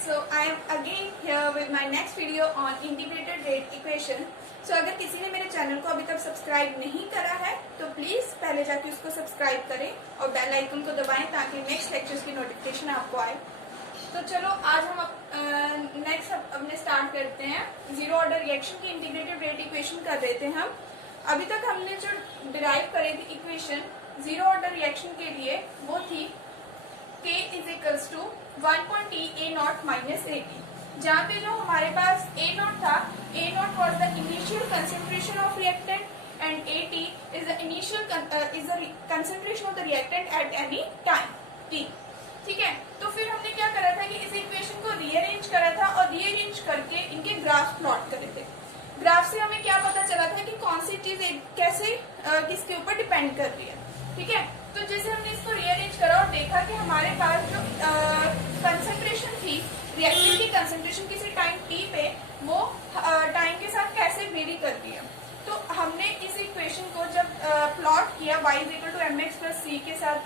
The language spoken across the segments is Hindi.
so I am again here with my next video on integrated rate equation. So अगर किसी ने मेरे चैनल को अभी तक सब्सक्राइब नहीं करा है तो प्लीज पहले जाके उसको सब्सक्राइब करें और बेल आइकन को दबाएं ताकि नेक्स्ट लेक्चर्स की नोटिफिकेशन आपको आए। तो चलो आज हम नेक्स्ट अपने स्टार्ट करते हैं। जीरो ऑर्डर रिएक्शन की इंटीग्रेटेड रेट इक्वेशन कर रहे थे हम। अभी तक हमने जो डिराइव करी थी इक्वेशन जीरो ऑर्डर रिएक्शन के लिए वो थी K is equals to 1.T A naught minus AT, जहाँ पे जो हमारे पास A नॉट था, A naught was the initial concentration of reactant and AT is the initial concentration of the reactant at any time T। ठीक है, तो फिर हमने क्या करा था कि इस इक्वेशन को रीअरेंज करा था और रीअरेंज करके इनके ग्राफ प्लॉट करे थे। ग्राफ से हमें क्या पता चला था कि कौन सी चीज कैसे किसके ऊपर डिपेंड कर रही है। ठीक है, तो जैसे हमने इसको रीअरेंज करा और देखा कि हमारे पास जो कंसंट्रेशन थी, रिएक्टेंट की कंसंट्रेशन किसी टाइम टी पे वो टाइम के साथ कैसे वेरी करती है। तो हमने इस इक्वेशन को जब प्लॉट किया y is equal to mx plus c के साथ,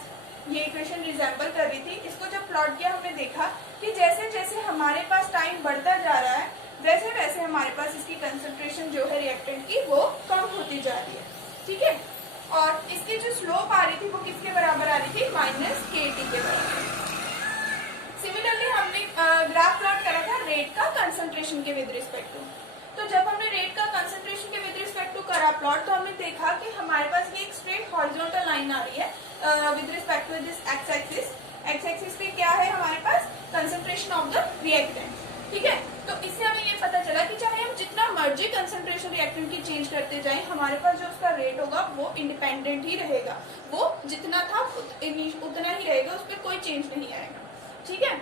ये इक्वेशन रिजेंबल कर रही थी। इसको जब प्लॉट किया हमने देखा कि जैसे जैसे हमारे पास टाइम बढ़ता जा रहा है वैसे वैसे हमारे पास इसकी कंसंट्रेशन जो है रिएक्टेंट की वो कम होती जा रही है। ठीक है, और इसकी जो स्लोप आ रही थी वो किसके बराबर आ रही थी, माइनस KT के बराबर। सिमिलरली हमने ग्राफ प्लॉट करा था रेट का कंसंट्रेशन के विद रिस्पेक्ट टू। तो जब हमने रेट का कंसंट्रेशन के विद रिस्पेक्ट टू करा प्लॉट तो हमने देखा कि हमारे पास ये एक स्ट्रेट हॉरिजॉन्टल लाइन आ रही है with respect to this x axis. X axis पे क्या है हमारे पास, कंसंट्रेशन ऑफ द रिएक्टेंट। ठीक है, तो इससे हमें ये पता चला कि चाहे हम जितना मर्जी कंसंट्रेशन रिएक्टेंट की चेंज करते जाएं, हमारे पास जो उसका रेट होगा वो इंडिपेंडेंट ही रहेगा, वो जितना था उतना ही रहेगा, उस पर कोई चेंज नहीं आएगा। ठीक है,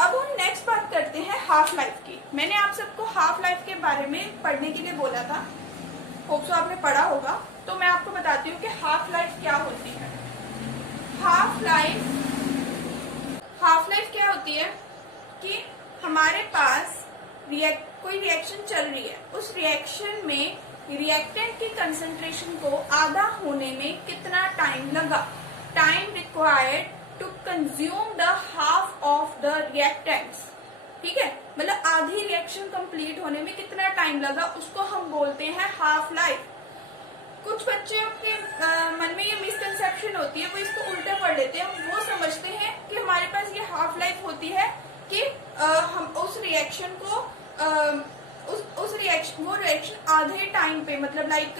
अब हम नेक्स्ट बात करते हैं हाफ लाइफ की। मैंने आप सबको हाफ लाइफ के बारे में पढ़ने के लिए बोला था, होप सो आपने पढ़ा होगा। तो मैं आपको बताती हूँ कि हाफ लाइफ क्या होती है। हाफ लाइफ क्या होती है कि हमारे पास कोई रिएक्शन चल रही है, उस रिएक्शन में रिएक्टेंट की कंसंट्रेशन को आधा होने में कितना टाइम लगा। Time required to consume the half of the reactants. ठीक है, मतलब आधी रिएक्शन कंप्लीट होने में कितना टाइम लगा, उसको हम बोलते हैं हाफ लाइफ। कुछ बच्चों के मन में ये मिसकंसेप्शन होती है, वो इसको उल्टा पढ़ लेते हैं। वो समझते हैं कि हमारे पास ये हाफ लाइफ होती है कि हम उस रिएक्शन को वो रिएक्शन आधे टाइम पे, मतलब लाइक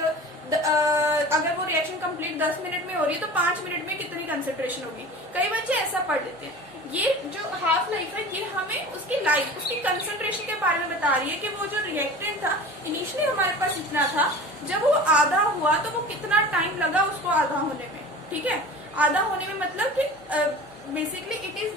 अगर वो रिएक्शन कंप्लीट 10 मिनट में हो रही है तो 5 मिनट में कितनी कंसंट्रेशन होगी। कई बच्चे ऐसा पढ़ लेते हैं। ये जो हाफ लाइफ है ये हमें उसकी लाइफ, उसकी कंसंट्रेशन के बारे में बता रही है कि वो जो रिएक्टेंट था इनिशियली हमारे पास इतना था, जब वो आधा हुआ तो वो कितना टाइम लगा उसको आधा होने में। ठीक है, आधा होने में मतलब कि basically it is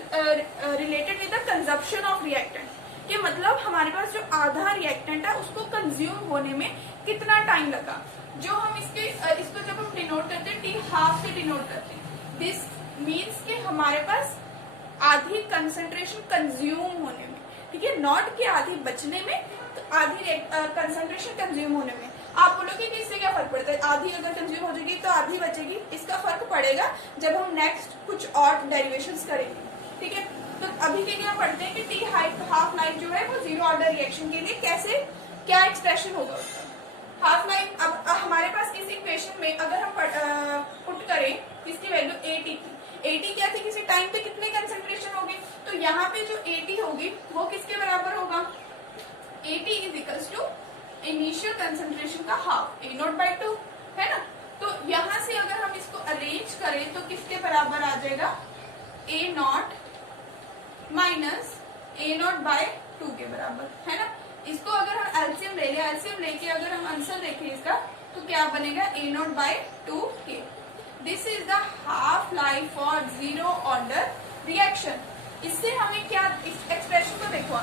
related with the consumption of reactant, कि मतलब हमारे पास जो आधा रिएक्टेंट है उसको कंज्यूम होने में कितना टाइम लगा। जो हम इसको जब हम डिनोट करते हैं टी हाफ से डिनोट करते हैं, दिस मीन्स कि हमारे पास आधी कंसंट्रेशन कंज्यूम होने में। ठीक है, नॉट कि आधी बचने में, आधी कंसंट्रेशन कंज्यूम होने में। आप बोलोगे कि इससे क्या फर्क पड़ता है, आधी अगर कंज्यूम हो जाएगी तो आधी बचेगी। इसका फर्क पड़ेगा जब हम नेक्स्ट कुछ और डेरिवेशंस करेंगे। ठीक है, तो अभी के लिए हम पढ़ते हैं कि टी हाफ लाइफ जो है वो जीरो ऑर्डर रिएक्शन के लिए कैसे, क्या एक्सप्रेशन होगा उसका। हाफ लाइफ अब हमारे पास इस इक्वेशन में अगर हम पुट करें इसकी वैल्यू AT थी। AT क्या थी, किसी टाइम पे कितने कंसंट्रेशन होगी, तो यहाँ पे जो AT होगी वो किसके बराबर होगा, AT is equals to initial concentration का हाफ, A नॉट बाई 2 है ना। तो यहाँ से अगर हम इसको अरेंज करें तो किसके बराबर आ जाएगा, A naught minus A naught by 2 के बराबर है ना। इसको अगर हम एलसीएम ले लें, एलसीएम लेके अगर हम आंसर देखें इसका तो क्या बनेगा, A naught by 2K। This is the half life for zero order reaction. इससे हमें क्या, इस एक्सप्रेशन को देखो,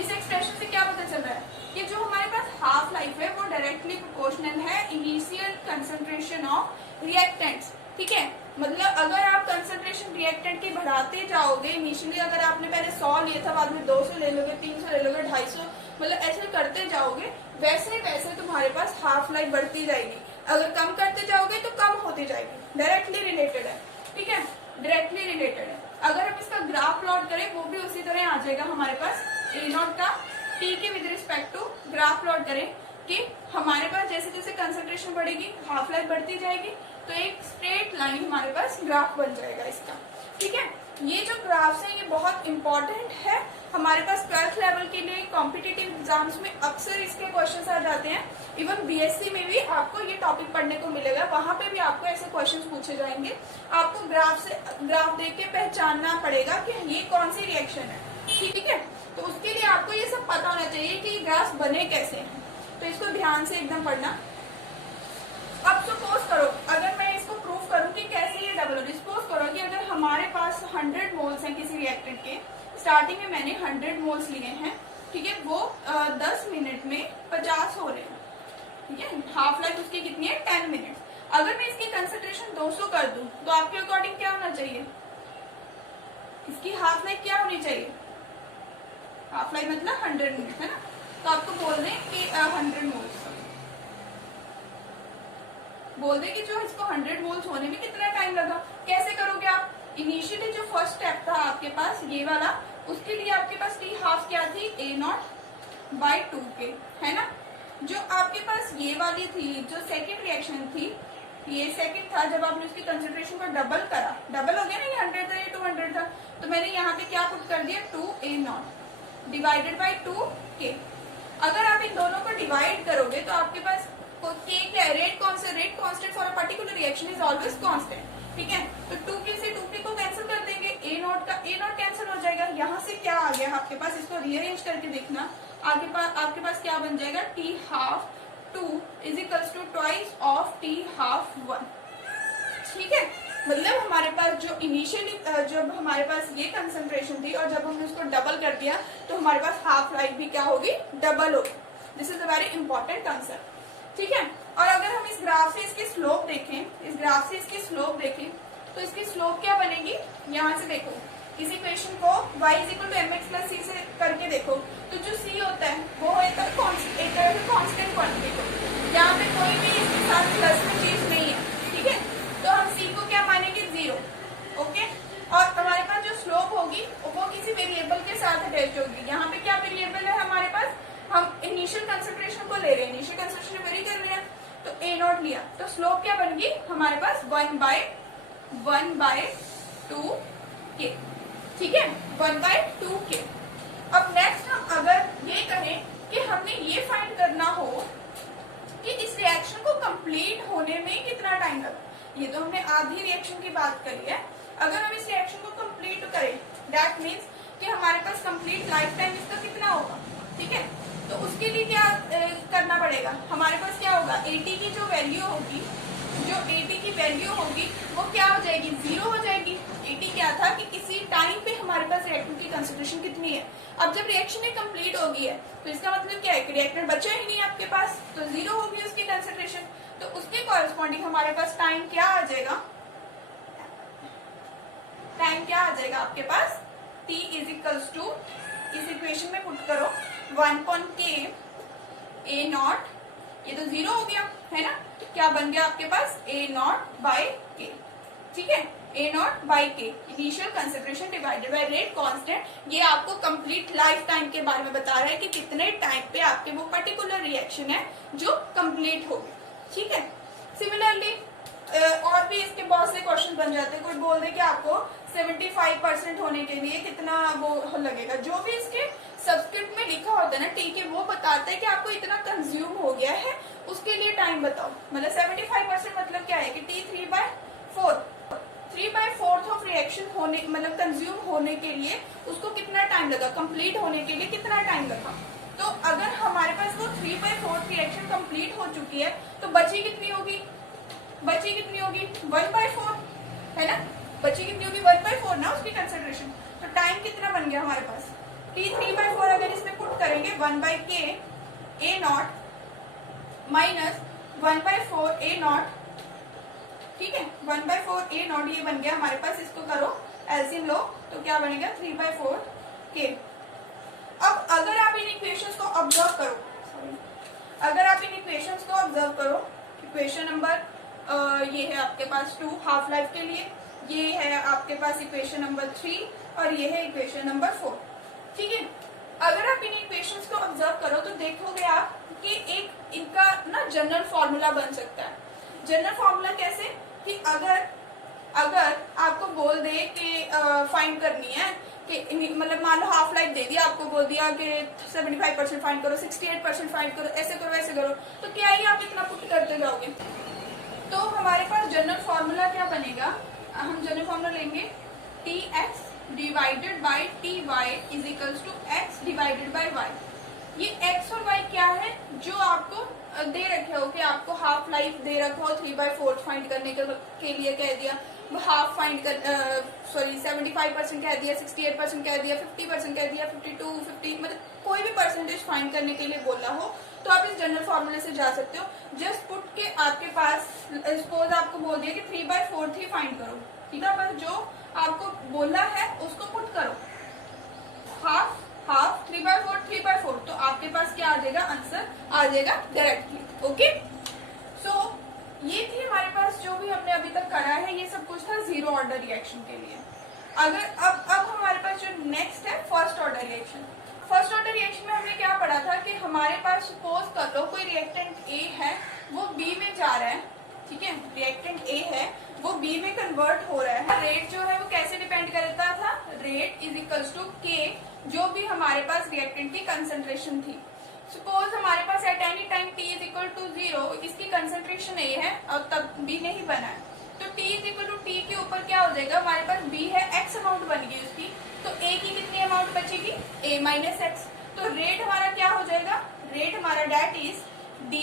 इस एक्सप्रेशन से क्या पता चल रहा है कि जो हमारे पास हाफ लाइफ है वो डायरेक्टली प्रोपोर्शनल है इनिशियल कंसंट्रेशन ऑफ रिएक्टेंट्स। ठीक है, मतलब अगर आप कंसंट्रेशन रिएक्टेंट की बढ़ाते जाओगे, इनिशियली अगर आपने पहले 100 लिया था, बाद में 200 ले लोगे, 300 ले लोगे, 250, मतलब ऐसे करते जाओगे, वैसे वैसे तुम्हारे पास हाफ लाइफ बढ़ती जाएगी। अगर कम करते जाओगे तो कम होती जाएगी। डायरेक्टली रिलेटेड है। ठीक है, डायरेक्टली रिलेटेड है। अगर हम इसका ग्राफ प्लॉट करें वो भी उसी तरह आ जाएगा हमारे पास ए नॉट का टी के with respect to graph plot करें कि हमारे पास जैसे जैसे कंसंट्रेशन बढ़ेगी हाफ लाइफ बढ़ती जाएगी, तो एक स्ट्रेट लाइन हमारे पास ग्राफ बन जाएगा इसका। ठीक है, ये जो ग्राफ्स है ये बहुत इंपॉर्टेंट है हमारे पास 12th लेवल के लिए। कॉम्पिटिटिव एग्जाम्स में अक्सर इसके क्वेश्चंस आ जाते हैं। इवन बीएससी में भी आपको ये टॉपिक पढ़ने को मिलेगा, वहां पे भी आपको ऐसे क्वेश्चंस पूछे जाएंगे। आपको ग्राफ देख के पहचानना पड़ेगा कि ये कौन सी रिएक्शन है। ठीक है, तो उसके लिए आपको ये सब पता होना चाहिए कि ग्राफ बने कैसे हैं, तो इसको ध्यान से एकदम पढ़ना। अब सपोज करो अगर मैं इसको प्रूफ करूं कि कैसे ये डबल हो, सपोज करो कि अगर हमारे पास 100 मोल्स हैं किसी रिएक्टेंट के, स्टार्टिंग में मैंने 100 मोल्स लिए हैं, ठीक है, वो 10 मिनट में 50 हो रहे हैं। ठीक है, हाफ लाइफ उसकी कितनी है 10 मिनट। अगर मैं इसकी कंसंट्रेशन 200 कर दूं तो आपके अकॉर्डिंग क्या होना चाहिए, इसकी हाफ लाइफ क्या होनी चाहिए, हाफ लाइफ मतलब 100 मिनट है ना, तो आपको बोल दें कि 100 मोल्स बोल दें कि जो इसको 100 मोल्स होने में कितना टाइम लगा। कैसे करोगे आप, इनिशियली जो फर्स्ट स्टेप था आपके पास ये वाला, उसके लिए आपके पास टी हाफ क्या थी ए नॉट बाई 2 के, है ना। जो आपके पास ये वाली थी जो सेकंड रिएक्शन थी, ये सेकंड था, जब आपने उसकी कंसंट्रेशन को डबल करा, डबल हो गया ना, ये 100 था ये 200 था, तो मैंने यहाँ पे क्या पुट कर दिया 2 ए नॉट डिवाइडेड बाई 2 के। अगर आप इन दोनों को डिवाइड करोगे तो आपके पास के क्या है, rate constant for a particular reaction is always constant. ठीक है, तो 2k से 2k को कैंसिल कर देंगे, ए नॉट का ए नॉट कैंसिल हो जाएगा। यहाँ से क्या आ गया आपके पास, इसको रीअरेंज करके देखना, आपके पास क्या बन जाएगा, t half 2 is equals to twice of t half 1। ठीक है, मतलब हमारे पास जो इनिशियली जब हमारे पास ये कंसंट्रेशन थी और जब हमने उसको डबल कर दिया तो हमारे पास हाफ लाइफ भी क्या होगी, डबल होगी। This is a very important concept. ठीक है, और अगर हम इस ग्राफ से इसकी स्लोप देखें, इस ग्राफ से इसकी स्लोप देखें तो इसकी स्लोप क्या बनेगी, यहाँ से देखो इस इक्वेशन को y is equal to mx plus c से करके देखो, तो जो c होता है वो एक कांस्टेंट क्वांटिटी को, यहाँ पे कोई भी इसके साथ प्लस में चीज नहीं है। ठीक है, तो हम c को क्या मानेंगे 0। ओके, और हमारे पास जो स्लोप होगी वो किसी वेरिएबल के साथ अटैच होगी। यहाँ पे क्या वेरिएबल है हमारे पास, हम इनिशियल कंसंट्रेशन को ले रहे हैं, इनिशियल कंसंट्रेशन वेरी कर रहे हैं, तो ए नॉट लिया, तो स्लोप क्या बन गई हमारे पास 1/2 के। ठीक है, 1/2 के। अब नेक्स्ट हम अगर ये कहें कि हमने ये फाइंड करना हो कि इस रिएक्शन को कंप्लीट होने में कितना टाइम लगा, ये तो हमने आधी रिएक्शन की बात करी है। अगर हम इस रिएक्शन को कंप्लीट करें दैट मीन्स कि हमारे पास कंप्लीट लाइफ टाइम इसका कितना होगा। ठीक है, तो उसके लिए क्या करना पड़ेगा, हमारे पास क्या होगा, AT की जो वैल्यू होगी, जो AT की वैल्यू होगी वो क्या हो जाएगी, 0 हो जाएगी। AT क्या था कि किसी टाइम पे हमारे पास रिएक्टेंट की कंसंट्रेशन कितनी है। अब जब रिएक्शन ही कंप्लीट हो गई है तो इसका मतलब क्या है कि रिएक्टेंट बचा ही नहीं आपके पास, तो 0 होगी उसकी कंसंट्रेशन, तो उसके कॉरेस्पॉन्डिंग हमारे पास टाइम क्या आ जाएगा, टाइम क्या आ जाएगा आपके पास, T इज इक्वल्स टू, इस इक्वेशन में पुट करो 1/k ए नॉट, ये तो 0 हो गया है ना, क्या बन गया आपके पास ए नॉट बाई के। ठीक है, ए नॉट बाई के, initial concentration divided by rate constant. ये आपको कंप्लीट लाइफ टाइम के बारे में बता रहा है कि कितने टाइम पे आपके वो पर्टिकुलर रिएक्शन है जो कंप्लीट होगी। ठीक है, सिमिलरली और भी इसके बहुत से क्वेश्चन बन जाते हैं। कोई बोल दे कि आपको 75% होने के लिए कितना वो लगेगा, जो भी इसके सब्सक्रिप्ट में लिखा होता है ना टी के, वो बताता है कि आपको इतना कंज्यूम हो गया है, उसके लिए टाइम बताओ। मतलब 75% मतलब क्या है कि टी 3/4 ऑफ रिएक्शन होने मतलब कंज्यूम होने के लिए उसको कितना टाइम लगा, कंप्लीट होने के लिए कितना टाइम लगा। तो अगर हमारे पास वो 3/4 रिएक्शन कंप्लीट हो चुकी है तो बची कितनी होगी, 1/4 है ना, बची कितनी होगी 1/4 ना उसकी कंसंट्रेशन। तो टाइम कितना बन गया हमारे पास, T 3/4 अगर इसमें पुट करेंगे 1/k A not minus 1/4 A not. ठीक है, 1/4 ए नॉट ये बन गया हमारे पास, इसको करो एलसीएम लो तो क्या बनेगा 3/4 के। अब अगर आप इन इक्वेशंस को ऑब्जर्व करो, इक्वेशन नंबर ये है आपके पास 2 हाफ लाइफ के लिए, ये है आपके पास इक्वेशन नंबर 3 और ये है इक्वेशन नंबर 4। ठीक है, अगर आप इन इक्वेशंस को ऑब्जर्व करो तो देखोगे आप कि एक इनका ना जनरल फॉर्मूला बन सकता है। जनरल फॉर्मूला कैसे कि अगर आपको बोल दे कि फाइंड करनी है कि मतलब मान लो हाफ लाइफ दे दिया, आपको बोल दिया कि 75% फाइंड करो, 68% फाइंड करो, ऐसे करो वैसे करो, तो क्या ही आप इतना पुट करते जाओगे। तो हमारे पास जनरल फॉर्मूला क्या बनेगा, हम जनरल फॉर्मूला लेंगे t x divided by t y is equals to x divided by y. ये x और y क्या है, जो आपको दे रखे हो कि आपको हाफ लाइफ दे रखा हो 3/4 फाइंड करने के लिए कह दिया, वो हाफ फाइंड कर 75% कह दिया, 68% कह दिया, 50% कह दिया, 52, 50 मतलब कोई भी परसेंटेज फाइंड करने के लिए बोला हो तो आप इस जनरल फॉर्मूले से जा सकते हो। जस्ट पुट के आपके पास सपोज आपको बोल दिया कि 3/4 ही फाइंड करो, ठीक है, बस जो आपको बोला है उसको पुट करो, हाफ हाफ 3/4 3/4, तो आपके पास क्या आ जाएगा, आंसर आ जाएगा डायरेक्टली। ओके, सो ये थी हमारे पास जो भी हमने अभी तक करा है, ये सब कुछ था जीरो ऑर्डर रिएक्शन के लिए। अगर अब हमारे पास जो नेक्स्ट है first order reaction. First order reaction में हमने क्या पढ़ा था कि हमारे पास सपोज कर लो कोई रिएक्टेंट ए है, वो बी में जा रहा है, ठीक है, रिएक्टेंट ए है वो बी में कन्वर्ट हो रहा है। रेट जो है वो कैसे डिपेंड करता था, रेट इज इक्वल्स टू के, जो भी हमारे पास रिएक्टेंट की कंसंट्रेशन थी। सपोज हमारे पास at any time t is equal to 0, इसकी कंसंट्रेशन a है और तब b नहीं बना है, तो t is equal to t के ऊपर क्या हो जाएगा, हमारे पास b है, x अमाउंट बन गई उसकी, तो a की कितनी अमाउंट बचेगी, a माइनस एक्स। तो रेट हमारा क्या हो जाएगा, रेट हमारा डेट इज d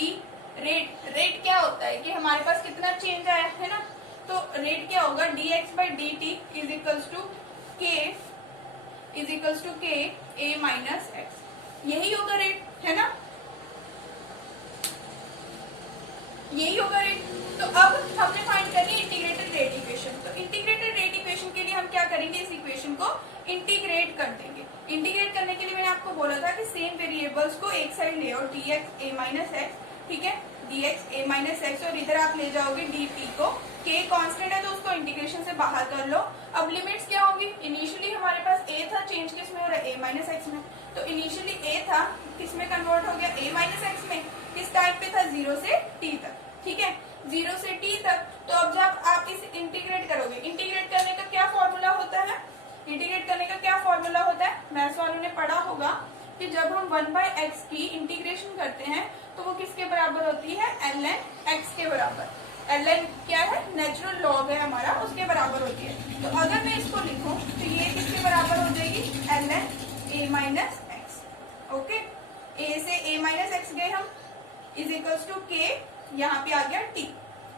रेट। रेट क्या होता है कि हमारे पास कितना चेंज आया है ना, तो रेट क्या होगा, dx by dt is equals to k a minus x, यही होगा रेट, है ना, यही होगा रेट। तो अब हमने फाइंड करनी है इंटीग्रेटेड रेट इक्वेशन। तो इंटीग्रेटेड रेट इक्वेशन के लिए हम क्या करेंगे, इस इक्वेशन को इंटीग्रेट कर देंगे। इंटीग्रेट करने के लिए मैंने आपको बोला था कि सेम वेरिएबल्स को एक साइड ले और dx a माइनस एक्स, ठीक है, dx a माइनस एक्स, और इधर आप ले जाओगे dt को, k कांस्टेंट है तो उसको इंटीग्रेशन से बाहर कर लो। अब लिमिट्स क्या होंगी, इनिशियली हमारे पास a था, चेंज किस में हो रहा है, a माइनस एक्स में, तो इनिशियली a था, किस में कन्वर्ट हो गया, a माइनस एक्स में, किस टाइम पे था, 0 से t तक, ठीक है, 0 से t तक। तो अब जब आप इस इंटीग्रेट करोगे, इंटीग्रेट करने का क्या फॉर्मूला होता है, इंटीग्रेट करने का क्या फॉर्मूला होता है, मैथ्स वालों ने पढ़ा होगा कि जब हम 1/x की इंटीग्रेशन करते हैं तो वो किसके बराबर होती है, ln x के बराबर। ln क्या है, नेचुरल लॉग है हमारा, उसके बराबर होती है। तो अगर मैं इसको लिखूं तो ये किसके बराबर हो जाएगी, ln a minus x. Okay, a से a माइनस एक्स गए हम, इज इक्वल्स टू k, यहाँ पे आ गया t।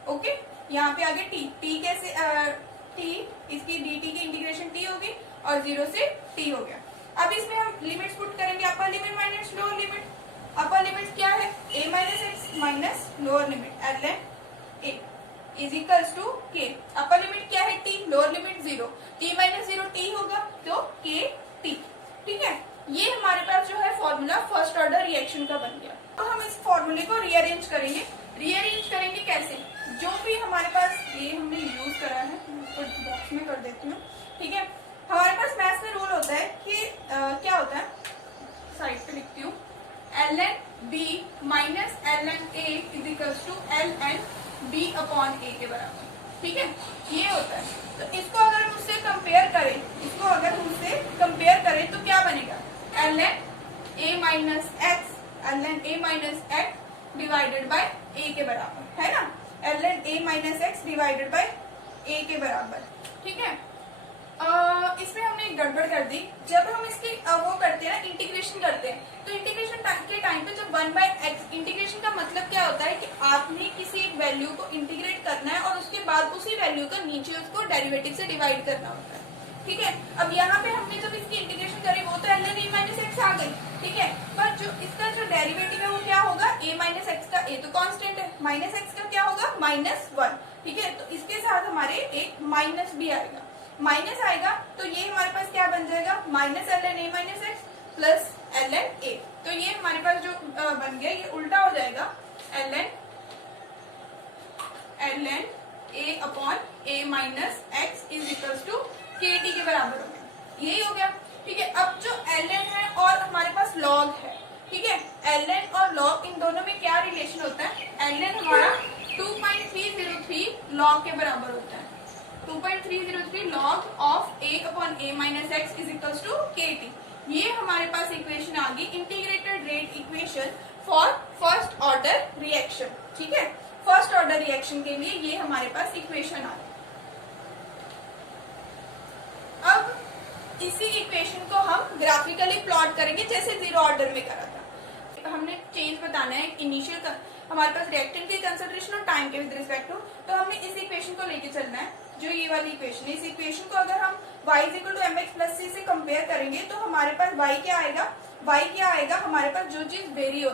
ओके, यहाँ पे आ गया t, t कैसे t, इसकी dt की इंटीग्रेशन t होगी और 0 से t हो गया। अब इसमें हम लिमिट्स पुट करेंगे, upper limit minus lower limit. Upper limit क्या है, a minus x minus lower limit ln a is equals to k। Upper limit क्या है t, lower limit 0, t minus 0 t होगा तो k t, ठीक है। ये हमारे पास जो है फॉर्मूला फर्स्ट ऑर्डर रिएक्शन का बन गया। तो हम इस फॉर्मूले को रीअरेंज करेंगे। रीअरेंज करेंगे कैसे, जो भी हमारे पास ये हमने यूज करा है उसको बॉक्स में कर देती हूँ, ठीक है। हमारे पास मैथ्स में रूल होता है कि क्या होता है, साइड पे लिखती हूँ, ln b minus ln a is equals to ln b upon a के बराबर, ठीक है, ये होता है। तो इसको अगर हम उससे कंपेयर करें, इसको अगर हम उससे कंपेयर करें तो क्या बनेगा, ln a minus x, ln a minus x divided by a के बराबर, है ना, ln a minus x divided by a के बराबर, ठीक है। इसमें हमने एक गड़बड़ कर दी, जब हम इसकी वो करते हैं ना, इंटीग्रेशन करते हैं, तो इंटीग्रेशन के टाइम पे जब 1/x, इंटीग्रेशन का मतलब क्या होता है कि आपने किसी एक वैल्यू को इंटीग्रेट करना है और उसके बाद उसी वैल्यू का नीचे उसको डेरिवेटिव से डिवाइड करना होता है, ठीक है। अब यहाँ पे हमने जब इसकी इंटीग्रेशन करी वो तो ln a माइनस एक्स आ गई, ठीक है, पर जो इसका जो डेरिवेटिव है वो क्या होगा, a माइनस एक्स का, a तो कांस्टेंट है, माइनस एक्स का क्या होगा, -1, ठीक है। तो इसके साथ हमारे एक माइनस भी आएगा, माइनस आएगा तो ये हमारे पास क्या बन जाएगा, minus ln a minus x plus ln a। तो ये हमारे पास जो बन गया ये उल्टा हो जाएगा, ln a upon a minus x is equals to kt के बराबर हो गया, यही हो गया, ठीक है, अब जो ln है और हमारे पास log है, ठीक है, ln और log इन दोनों में क्या रिलेशन होता है, ln हमारा 2.303 log के बराबर होता है, 2.303 log of a upon a minus x is equals to kt। ये हमारे पास इक्वेशन आ गई integrated rate equation for first order reaction. ठीक है, फर्स्ट ऑर्डर रिएक्शन के लिए ये हमारे पास इक्वेशन आ गई। अब इसी इक्वेशन को हम ग्राफिकली प्लॉट करेंगे जैसे जीरो ऑर्डर में करा था। हमने चेंज बताना है इनिशियल हमारे पास रिएक्टेंट की कंसंट्रेशन और टाइम के विद रिस्पेक्ट टू, तो हमने इस इक्वेशन को लेके चलना है जो ये वाली इक्वेशन है। इस इक्वेशन को अगर हम y equal to mx plus c से कंपेयर करेंगे तो हमारे पास y क्या आएगा, हमारे पास जो चीज वेरी हो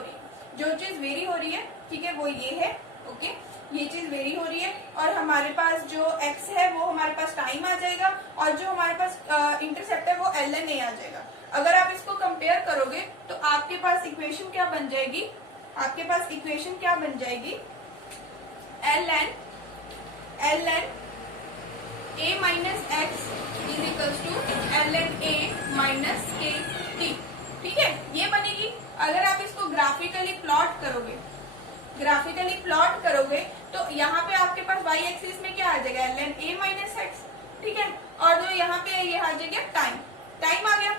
रही है, ठीक है, वो ये है, ओके, ये चीज वेरी हो रही है, और हमारे पास जो x है वो हमारे पास टाइम आ जाएगा, और जो हमारे पास इंटरसेप्ट है वो ln a आ जाएगा। अगर आप इसको कंपेयर करोगे तो आपके पास इक्वेशन क्या बन जाएगी, ln a minus x is equals to ln a minus k t. ठीक है, ये बनेगी। अगर आप इसको ग्राफिकली प्लॉट करोगे तो यहाँ पे आपके पास y एक्सिस में क्या आ जाएगा, ln a माइनस एक्स, ठीक है, और जो यहाँ पे ये आ जाएगा टाइम आ गया,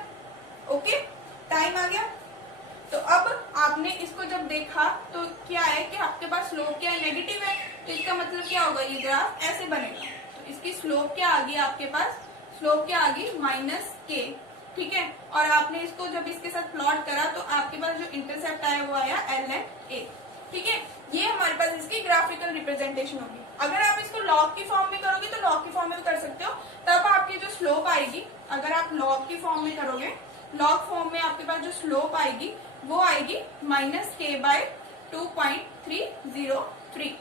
ओके, टाइम आ गया। तो अब आपने इसको जब देखा तो क्या है कि आपके पास स्लोप क्या है, नेगेटिव है, तो इसका मतलब क्या होगा, ये ग्राफ ऐसे बनेगा। तो इसकी स्लोप क्या आ गई आपके पास, माइनस के, ठीक है, और आपने इसको जब इसके साथ प्लॉट करा तो आपके पास जो इंटरसेप्ट आया वो आया ln a। ठीक है, ये हमारे पास इसकी ग्राफिकल रिप्रेजेंटेशन होगी। अगर आप इसको लॉग की फॉर्म में करोगे तो लॉग की फॉर्म में भी कर सकते हो, तब आपकी जो स्लोप आएगी, अगर आप लॉग की फॉर्म में करोगे, लॉग फॉर्म में आपके पास जो स्लोप आएगी वो आएगी माइनस के बाय 2.303।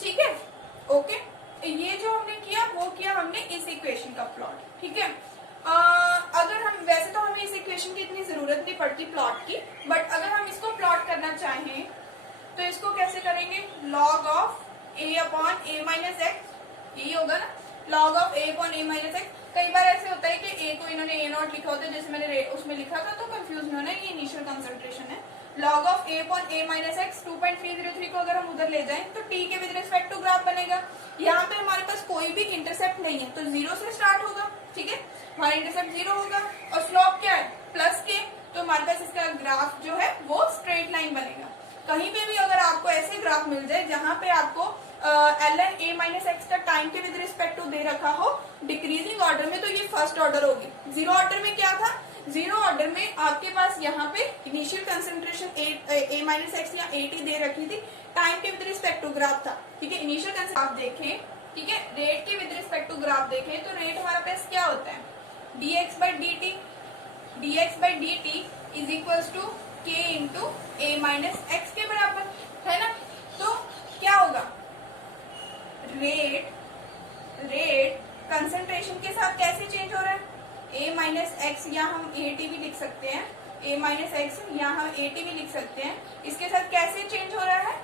ठीक है, ओके, ये जो हमने किया वो किया हमने इस इक्वेशन का प्लॉट। ठीक है, अगर हम वैसे तो हमें इस इक्वेशन की इतनी जरूरत नहीं पड़ती प्लॉट की, बट अगर हम इसको प्लॉट करना चाहें तो इसको कैसे करेंगे, log of a upon a minus x, ये होगा ना, log of a upon a minus x. कई बार ऐसे होता है कि a को इन्होंने a नॉट लिखा होता है, जैसे मैंने उसमें लिखा था तो कंफ्यूज होना, ये इनिशियल कंसंट्रेशन है। Log of a upon a minus x 2.303 को अगर हम उधर ले जाएं तो t के विद रिस्पेक्ट टू ग्राफ बनेगा। यहाँ पे हमारे पास कोई भी इंटरसेप्ट नहीं है तो जीरो से स्टार्ट होगा, ठीक है, हमारा इंटरसेप्ट जीरो होगा, और स्लोप क्या है, प्लस के, तो हमारे पास इसका ग्राफ जो है वो स्ट्रेट लाइन बनेगा। कहीं पे भी अगर आपको ऐसे ग्राफ मिल जाए जहां पे आपको ln a माइनस एक्स का टाइम के विद रिस्पेक्ट टू दे रखा हो डिक्रीजिंग ऑर्डर में, तो ये फर्स्ट ऑर्डर होगी। जीरो ऑर्डर में क्या था, जीरो ऑर्डर में आपके पास यहाँ पे initial concentration a minus x या at दे रखी थी, टाइम के विद रिस्पेक्ट टू ग्राफ था। ठीक है, इनिशियल कंसंट्रेशन देखें, ठीक है, रेट के विद रिस्पेक्ट टू ग्राफ देखें तो रेट हमारा पास क्या होता है, dx by dt is equals to k into a minus x के बराबर है ना। तो क्या होगा, रेट कंसंट्रेशन के साथ कैसे चेंज हो रहा है, a माइनस एक्स या हम at भी लिख सकते हैं, a माइनस एक्स या हम at भी लिख सकते हैं, इसके साथ कैसे चेंज हो रहा है,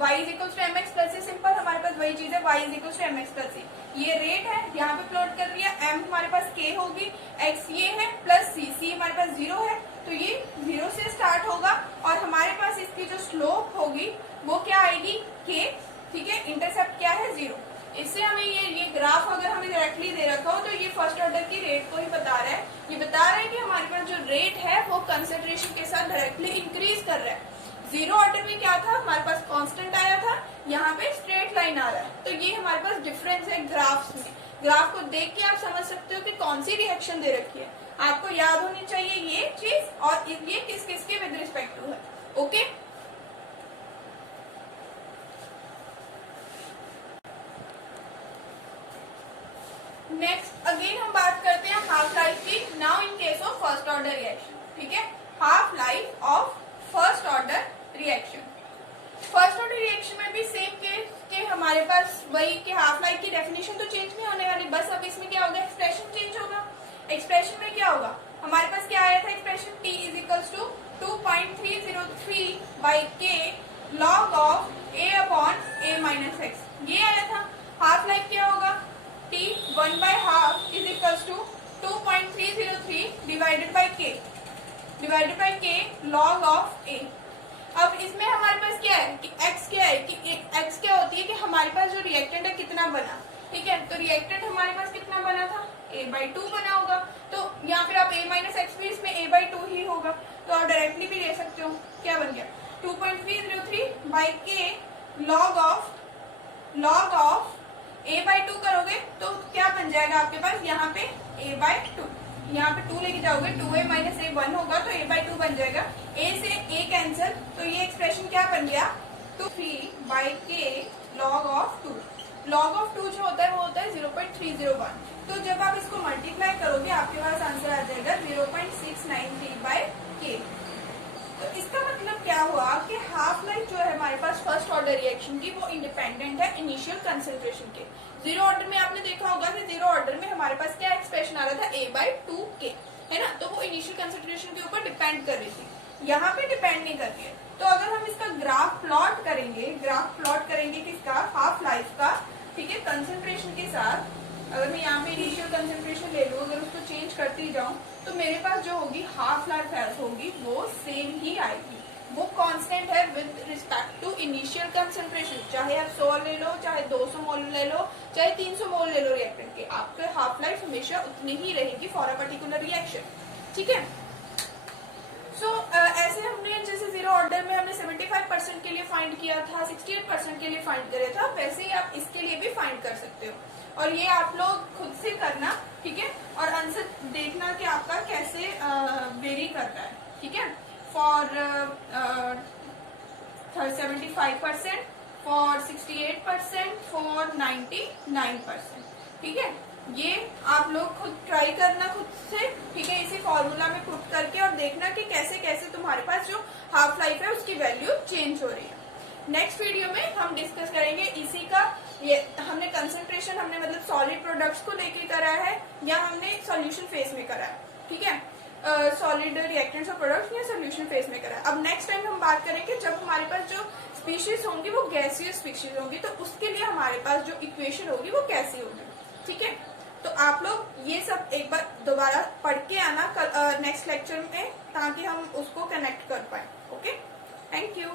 y is equal to mx plus c। Simple, हमारे पास वही चीज है, y is equal to mx plus c। ये रेट है, यहाँ पे प्लॉट कर दिया, m हमारे पास k होगी, x ये है, प्लस c हमारे पास जीरो है, तो ये जीरो से स्टार्ट होगा, और हमारे पास इसकी जो स्लोप होगी वो क्या आएगी, k, ठीक है, इंटरसेप्ट क्या है, जीरो। इससे हमें ये ग्राफ अगर हमें डायरेक्टली दे रखा हो तो ये फर्स्ट ऑर्डर की रेट को ही बता रहा है, ये बता रहा है कि हमारे पास जो रेट है वो कंसंट्रेशन के साथ डायरेक्टली इंक्रीज कर रहा है। जीरो ऑर्डर में क्या था, हमारे पास कांस्टेंट आया था, यहाँ पे स्ट्रेट लाइन आ रहा है, तो ये हमारे पास डिफरेंस है ग्राफ्स में। ग्राफ को देख के आप समझ सकते हो कि कौन सी रिएक्शन दे रखी है, आपको याद होनी चाहिए ये चीज, और ये किस किस के विद रिस्पेक्ट टू है, ओके। नेक्स्ट अगेन हम बात करते हैं हाफ लाइफ की, now in case of first order reaction. ठीक है, half life of first order reaction. First order reaction में भी सेम केस के हमारे पास वही कि हाफ लाइफ की डेफिनेशन तो चेंज नहीं होने वाली, बस अब इसमें क्या होगा, एक्सप्रेशन चेंज होगा। एक्सप्रेशन में क्या होगा, हमारे पास क्या आया था expression, t is equals to 2.303 by k log of a upon a minus x, ये आया था। हाफ लाइफ क्या होगा, t 1/2 is equals to 2.303 divided k, divided by k log of A. अब इसमें हमारे पास क्या है कि x क्या है कि x क्या होती है कि हमारे पास जो रिएक्टेंट है कितना बना, ठीक है। तो रिएक्टेंट हमारे पास कितना बना था, a/2 बना होगा। तो यहाँ फिर आप a माइनस एक्स भी इसमें a/2 ही होगा, तो आप डायरेक्टली भी ले सकते हो। क्या बन गया 2.303 by k log of a/2 करोगे तो क्या बन जाएगा आपके पास यहाँ पे a/2, यहाँ पे 2 लेके जाओगे 2a माइनस a 1 होगा तो a/2 बन जाएगा। a से a कैंसिल, तो ये एक्सप्रेशन क्या बन गया 3 by k log of 2। Log of 2 जो होता है वो होता है 0.301। तो जब आप इसको मल्टीप्लाई करोगे आपके पास आंसर आ जाएगा 0.693 बाई के। तो इसका मतलब क्या हुआ कि हाफ लाइफ जो है हमारे पास फर्स्ट ऑर्डर रिएक्शन की वो इंडिपेंडेंट है इनिशियल कंसेंट्रेशन के। जीरो ऑर्डर में आपने देखा होगा कि जीरो ऑर्डर में हमारे पास क्या एक्सप्रेशन आ रहा था a/2 के, है ना। तो वो इनिशियल कंसेंट्रेशन के ऊपर डिपेंड कर रही थी, यहाँ पे डिपेंड नहीं कर रही है। तो अगर हम इसका ग्राफ प्लॉट करेंगे किसका, हाफ लाइफ का, ठीक है, कंसेंट्रेशन के साथ। अगर मैं यहाँ पे इनिशियल कंसेंट्रेशन ले लूँ, अगर उसको चेंज करती जाऊँ तो मेरे पास जो होगी हाफ लाइफ हेल्थ होगी वो सेम ही आएगी, वो कांस्टेंट है with respect to initial concentration. चाहे आप 100 ले लो, चाहे 200 मोल ले लो, चाहे 300 मोल ले लो रिएक्टेंट के, आपके हाफ लाइफ हमेशा उतनी ही रहेगी फॉर अ पर्टिकुलर रिएक्शन, ठीक है। सो ऐसे हमने जैसे जीरो ऑर्डर में हमने 75% के लिए फाइंड किया था, 68% के लिए फाइंड किया था, वैसे ही आप इसके लिए भी फाइंड कर सकते हो। और ये आप लोग खुद से करना, ठीक है, और आंसर देखना कि आपका कैसे वेरी कर रहा है, ठीक है। फॉर 75%, फॉर 68%, फॉर 99%, ठीक है। ये आप लोग खुद ट्राई करना खुद से, ठीक है, इसी फॉर्मूला में पुट करके और देखना कि कैसे कैसे तुम्हारे पास जो हाफ लाइफ है उसकी वैल्यू चेंज हो रही है। नेक्स्ट वीडियो में हम डिस्कस करेंगे इसी का, ये हमने कंसंट्रेशन हमने मतलब सॉलिड प्रोडक्ट्स को लेके करा है या हमने सॉल्यूशन फेज में करा है, ठीक है, सॉलिड रिएक्टेंट्स और प्रोडक्ट्स या सॉल्यूशन फेज में करा है। अब नेक्स्ट टाइम हम बात करेंगे जब हमारे पास जो स्पीशीज होंगी वो गैसियस स्पीशीज होंगी, तो उसके लिए हमारे पास जो इक्वेशन होगी वो कैसी होगी, ठीक है। तो आप लोग ये सब एक बार दोबारा पढ़ के आना नेक्स्ट लेक्चर में, ताकि हम उसको कनेक्ट कर पाए। Okay, thank you.